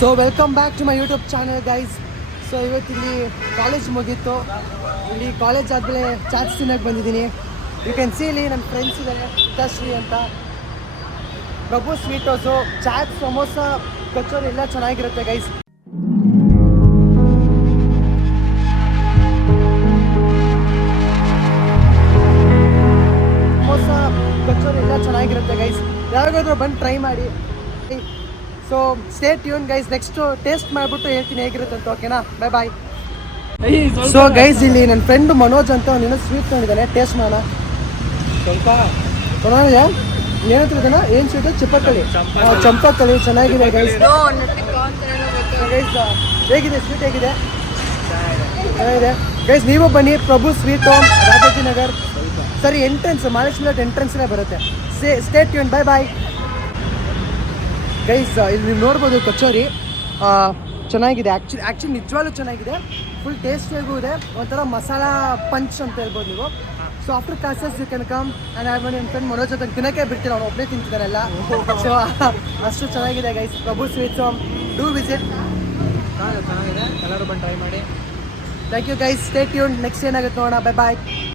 So welcome back to my YouTube channel guys. So ಇವತ್ತಿಲ್ಲಿ college ಮುಗೀತು. ಇಲ್ಲಿ college ಆದಮೇಲೆ ಚಾಟ್ಸ್ ತಿನ್ನಕ್ಕೆ ಬಂದಿದ್ದೀನಿ. ಯು ಕ್ಯಾನ್ ಸಿ ಇಲ್ಲಿ ನನ್ನ ಫ್ರೆಂಡ್ಸ್ ಇದ್ದಾರೆ, ಹಿತಾಶ್ರೀ ಅಂತ. ಪ್ರಭು ಸ್ವೀಟ್ ಹೌಸು, ಚಾಟ್, ಸಮೋಸ, ಕಚೋರಿ ಎಲ್ಲ ಚೆನ್ನಾಗಿರುತ್ತೆ ಗೈಸ್. ಸಮೋಸ, ಕಚೋರಿ ಎಲ್ಲ ಚೆನ್ನಾಗಿರುತ್ತೆ ಗೈಸ್. ಯಾವಾಗಾದ್ರೂ ಬಂದು ಟ್ರೈ ಮಾಡಿ. So stay tune guys. Next taste ಮಾಡಿಬಿಟ್ಟು ಹೇಳ್ತೀನಿ ಹೇಗಿರುತ್ತೆ ಅಂತ. ಓಕೆನಾ? Bye bye. ಸೊ ಗೈಸ್, ಇಲ್ಲಿ ನನ್ನ ಫ್ರೆಂಡ್ ಮನೋಜ್ ಅಂತ ಅವನೇನೋ ಸ್ವೀಟ್ ತೊಗೊಂಡಿದ್ದಾನೆ. ಟೇಸ್ಟ್ ಮಾಡೋಣ. ಸ್ವಲ್ಪ ಚೆನ್ನಾಗಿದೆ. ಏನಂತಿದ್ದಾನ? ಏನು ಸ್ವೀಟು? ಚಿಪ್ಪಕ್ಕಳಿ. ಚಂಪಕ್ಕಳಿ ಚೆನ್ನಾಗಿದೆ ಗೈಸ್. ಗೈಸ್ ಹೇಗಿದೆ ಸ್ವೀಟ್? ಹೇಗಿದೆ? ಚೆನ್ನಾಗಿದೆ ಗೈಸ್. ನೀವು ಬನ್ನಿ, ಪ್ರಭು ಸ್ವೀಟ್ ಹೋಮ್, ರಾಜಾಜಿನಗರ್. ಸರಿ, ಎಂಟ್ರೆನ್ಸ್ ಮಹಾಲಕ್ಷ್ಮಿ ಎಂಟ್ರೆನ್ಸ್ನೇ ಬರುತ್ತೆ. Stay tune. Bye bye guys. ಇಲ್ಲಿ ನೀವು ನೋಡ್ಬೋದು ಕಚೋರಿ ಚೆನ್ನಾಗಿದೆ. ಆ್ಯಕ್ಚುಲಿ ನಿಜವಾಗ್ಲೂ ಚೆನ್ನಾಗಿದೆ. ಫುಲ್ ಟೇಸ್ಟಿಯಾಗೂ ಇದೆ. ಒಂಥರ ಮಸಾಲ ಪಂಚ್ ಅಂತ ಹೇಳ್ಬೋದು ನೀವು. So after classes you can come and I ನನ್ನ ಫ್ರೆಂಡ್ ಮನೋಜ್ ಅಂತ ತಿನ್ನೋಕ್ಕೆ ಬಿಡ್ತೀನಿ. ಅವ್ನು ಒಬ್ಬನೇ ತಿಂತಿದ್ದಾನೆಲ್ಲ. ಸೊ ಅಷ್ಟು ಚೆನ್ನಾಗಿದೆ guys. Prabhu sweets home, do visit. ಚೆನ್ನಾಗಿದೆ. ಎಲ್ಲರೂ ಬಂದು ಟ್ರೈ ಮಾಡಿ. Thank you guys. Stay tune. Next ಏನಾಗುತ್ತೆ ನೋಡೋಣ. ಬೈ ಬಾಯ್.